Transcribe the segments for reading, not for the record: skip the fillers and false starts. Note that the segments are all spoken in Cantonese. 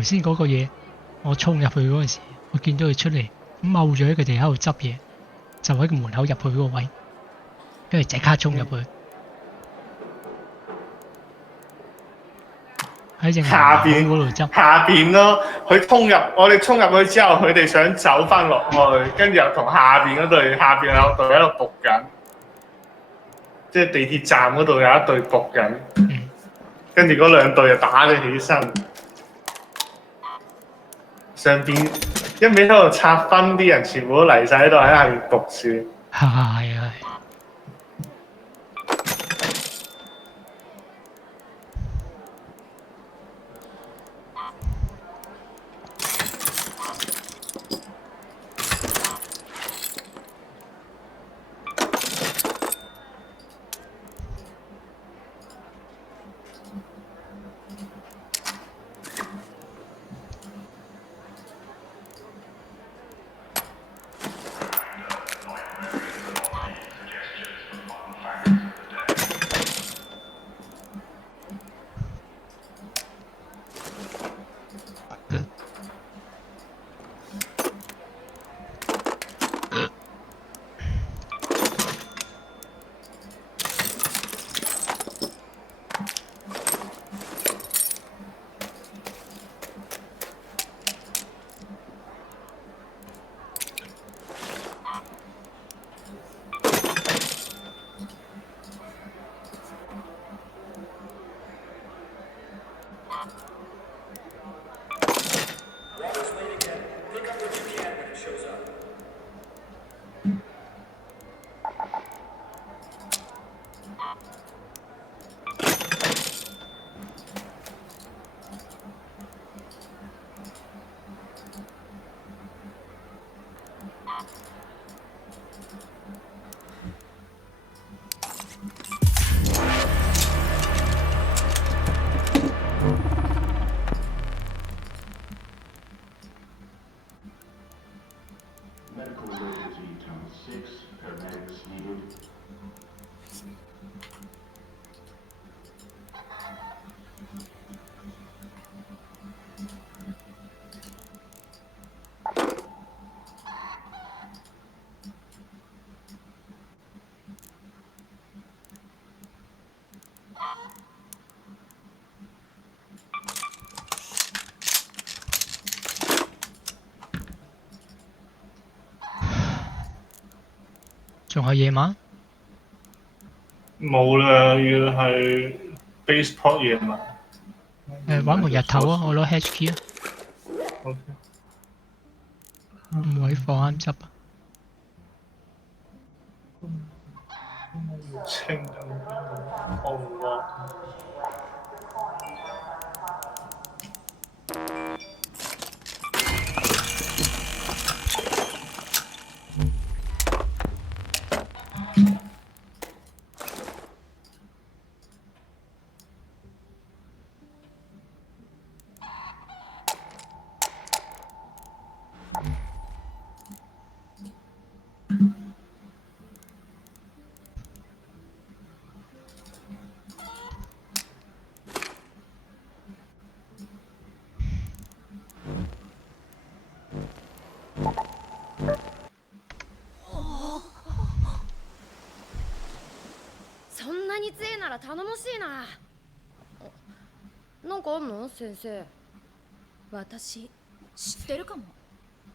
頭先嗰個嘢，我衝入去嗰陣時，我見到佢出嚟，踎咗喺佢哋喺度執嘢，就喺個門口入去嗰個位，跟住即刻衝入去。喺正下邊嗰度執。下邊咯，我哋衝入去之後，佢哋想走翻落去，跟住又同下邊有隊喺度搏緊，即係地鐵站嗰度有一隊搏緊，跟住嗰兩隊就打咗起身，上邊一味喺度拆分，啲人全部都嚟晒喺度喺下面搏住。係啊。仲係夜晚？冇啦，要係 baseport 夜晚。玩埋日頭啊！我攞 H key 啊。OK。唔可以放啱執啊！清緊我唔落。そんなに強いなら頼もしいな。なんかあんの先生。私知ってるかも。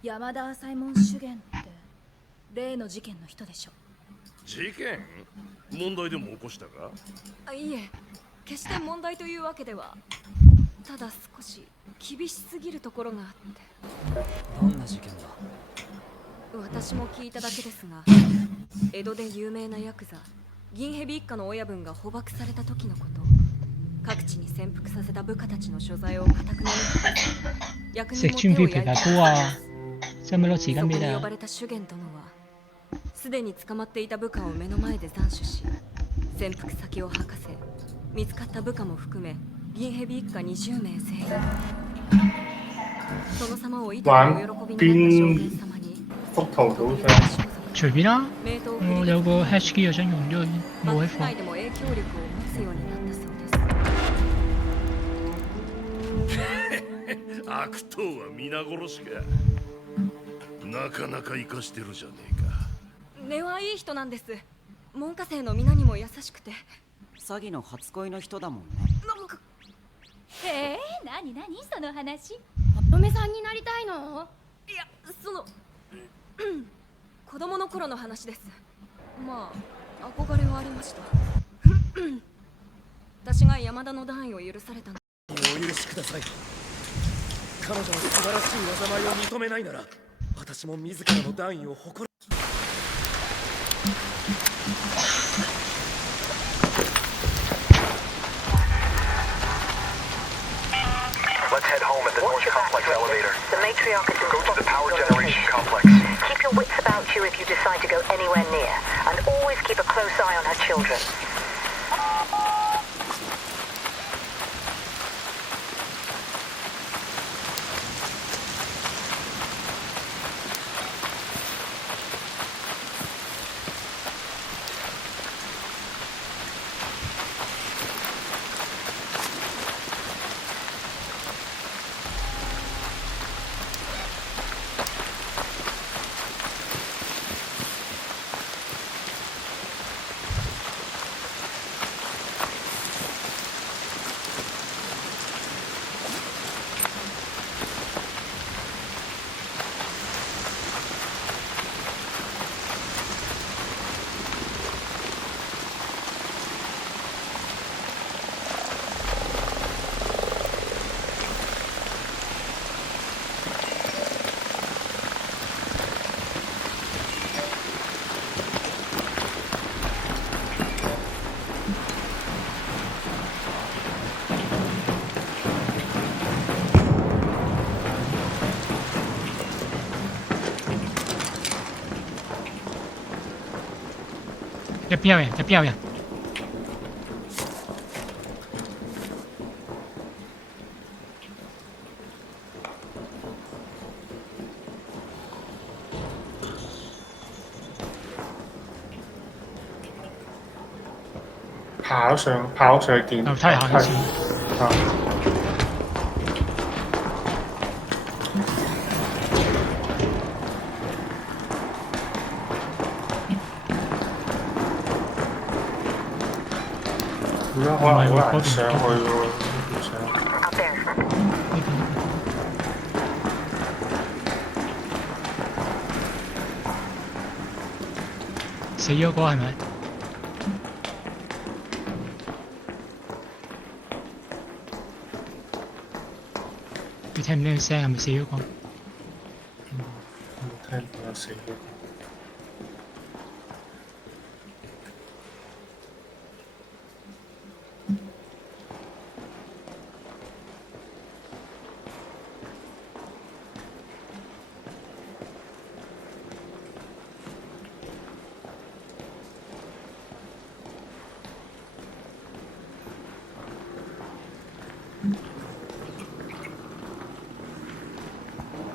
山田朝右衛門主元って例の事件の人でしょ。事件？問題でも起こしたか？いえ、決して問題というわけでは。ただ少し厳しすぎるところがあって。どんな事件だ？私も聞いただけですが、江戸で有名なヤクザ銀蛇一家の親分が捕獲された時のこと、各地に潜伏させた部下たちの所在を固く守り、役人も手を焼いています。そこに呼ばれた主元殿は、すでに捕まっていた部下を目の前で斬首し、潜伏先を吐かせ、見つかった部下も含め銀蛇一家20名全員。その様をいともお喜びになった将軍様に幅圖到聲。隨便啦，我有個 H key 又想用咗，冇喺放。幕府内でも影響力を持つようになったそうです。悪党は皆殺しか。なかなか生かしてるじゃねえか。根はいい人なんです。門下生の皆にも優しくて。詐欺の初恋の人だもんね。何その話。お嫁さんになりたいの？いや、その子供の頃の話です。まあ憧れはありました。私が山田の団員を許されたの。お許しください。彼女の素晴らしい災いを認めないなら、私も自らの団員を誇る。Let's head home at the North Complex elevator. The matriarch is go to the power generation complex. Keep your wits about you if you decide to go anywhere near, and always keep a close eye on her children. Tiếp theo nhỉ, tiếp theo nhỉ. 跑上去見樓梯行一次，啊！而家可能好難上去喎，上。Up there. 呢邊死咗嗰個係咪？你聽唔聽到聲？係咪死咗個？冇聽到有死咗。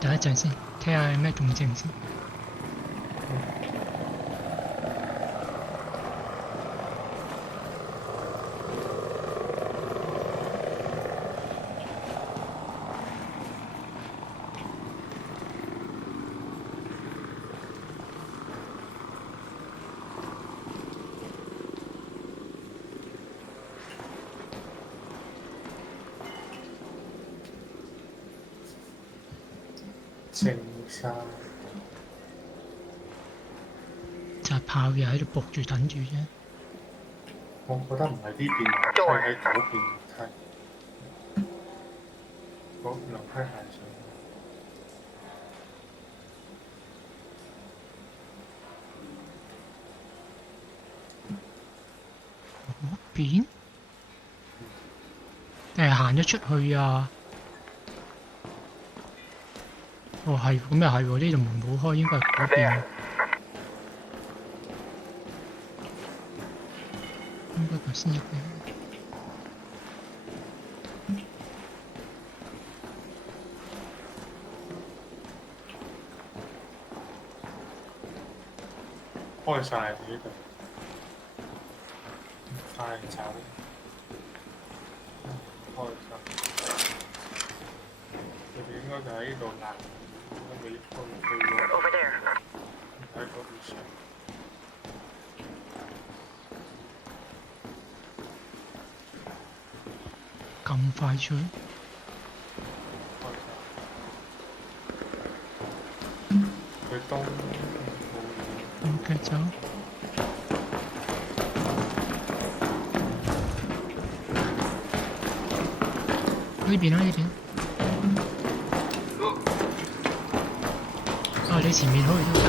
等一陣先，睇下有咩動靜先。靜晒，就係炮嘢喺度伏住等住啫。我覺得唔係呢邊樓梯，喺嗰邊樓梯，嗰樓梯行上去。嗰邊？定係行咗出去啊？哦，係，咁又係喎，呢度門冇開，應該係嗰邊。應該頭先入嚟。開晒呢度，快走，開晒，佢哋應該就喺呢度爛，都未去過 Over there. 喺嗰邊上。咁快出？佢東冇咁繼續。呢邊啦，呢邊。啊！你前面可以都得。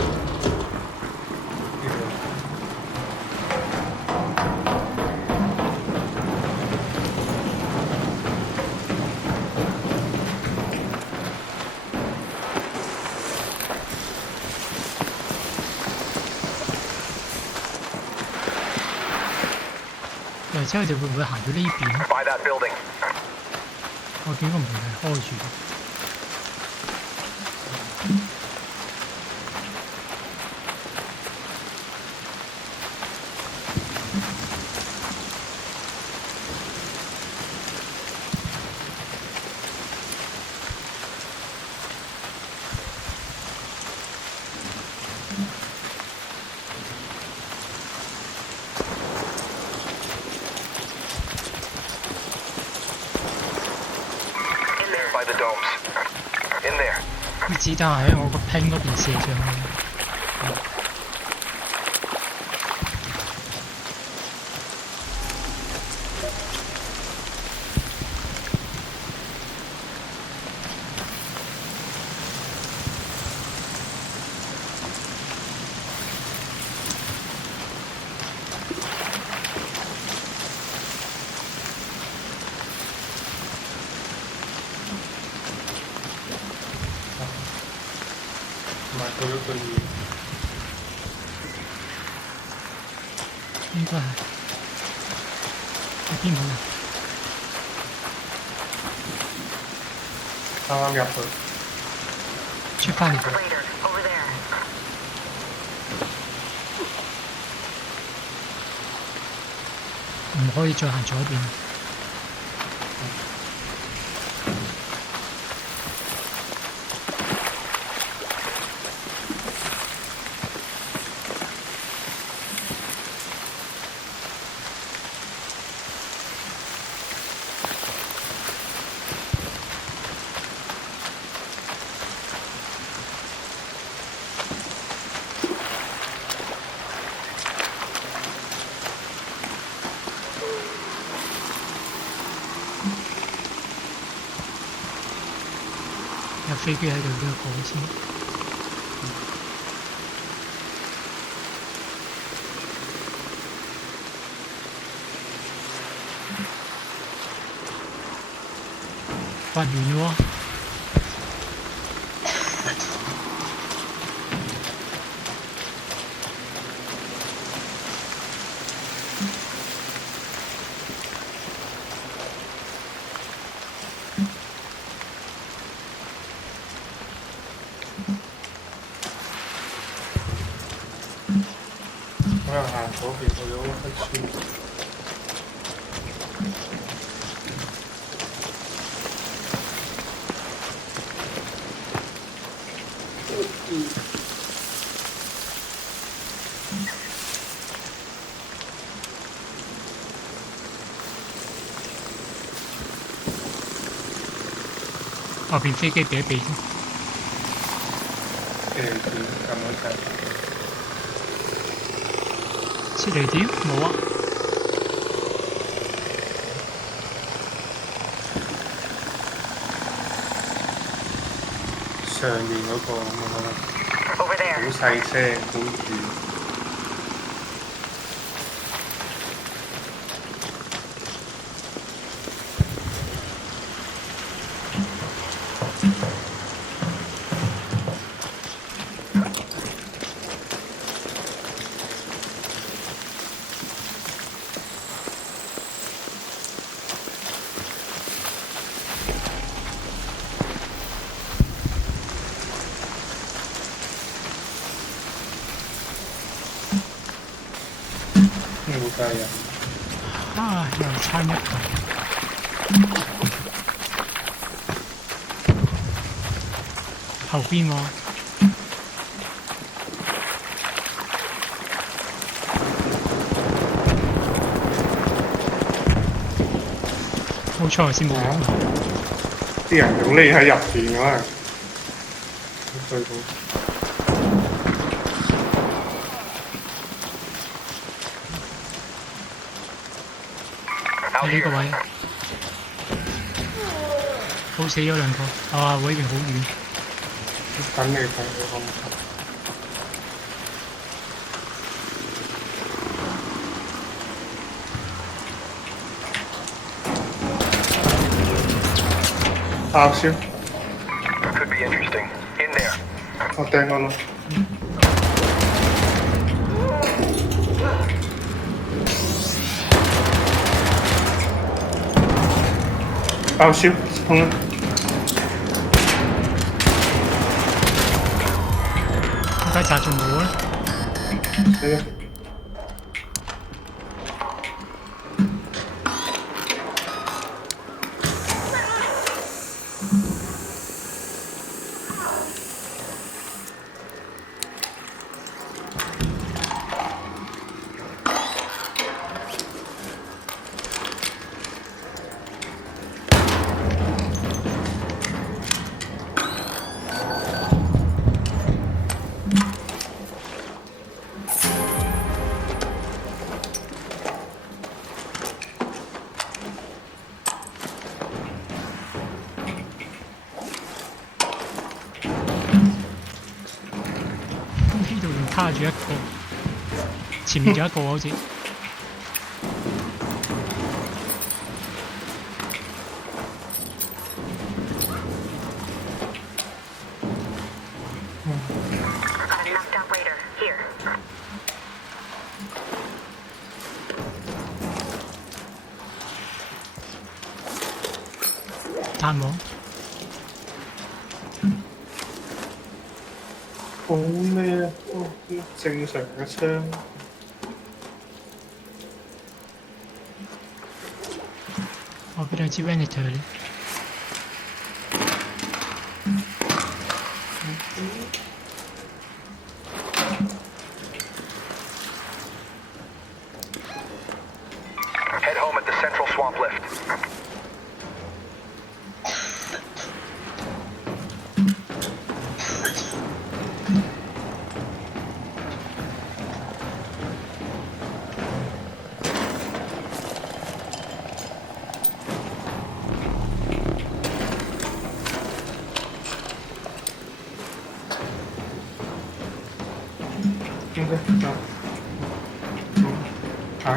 又之後佢哋會唔會行到呢邊？ By that building. 我見個門係開住嘅。By the domes. In there. 啲子彈喺我個拼嗰邊射上去。同埋佢嗰個嘢，應該係喺邊度啊？啱啱入去。出翻嚟。 Later. Over there. 唔可以再行左邊。有飛機喺度都要過先。發完喎。可能行嗰邊去咗黑村。後邊飛機避一避先。咁樣睇。撤離點冇啊。上面嗰個咁樣 Over there. 好細聲，好遠。冇計啊！啊，又差一步。後邊喎。冇錯先冇用。啲人仲匿喺入邊可能。對到。喺呢個位，好死咗兩個。啊！我呢邊好遠。等你睇佢可唔可？爆燒。Could be interesting. In there. 我掟個咯。爆燒，衝啦！點解砸中我咧？係啊。呢度仲卡住一個，前面仲有一個好似。Got a knocked out waiter. Here. 探網。好咩啊？正常嘅槍。我俾兩支 Venator 你。Head home at the central swamp lift.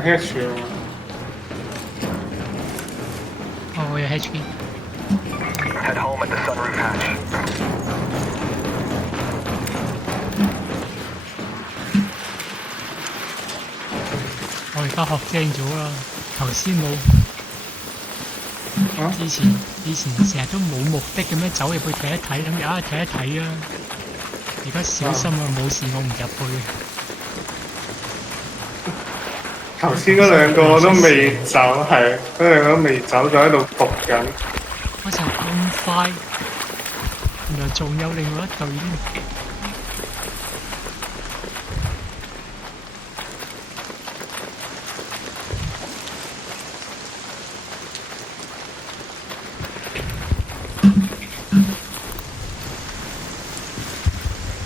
Hatch 啊！哦，我有 HP。Head home at the sunroof hatch. 我而家學精咗啦，頭先冇。以前成日都冇目的咁樣走入去睇一睇，諗住睇一睇啊。而家小心啊，冇事我唔入去。頭先嗰兩個我都未走，係嗰兩個都未走，就喺度伏緊。嗰陣咁快，原來仲有另外一隊添。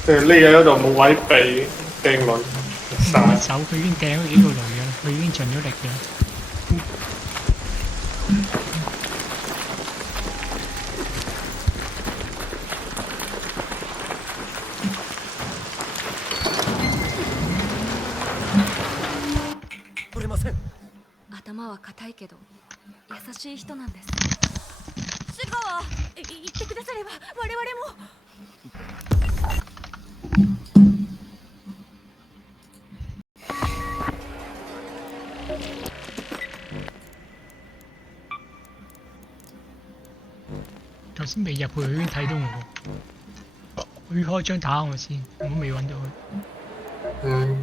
佢匿喺嗰度冇位避，掟輪冇走，佢已經掟咗幾個雷㗎啦，佢已經盡咗力㗎啦。取れません。頭は硬いけど優しい人なんです。シガー言ってくだされば我々も。頭先未入去，佢已經睇到我。佢開張打我先，我未揾到佢。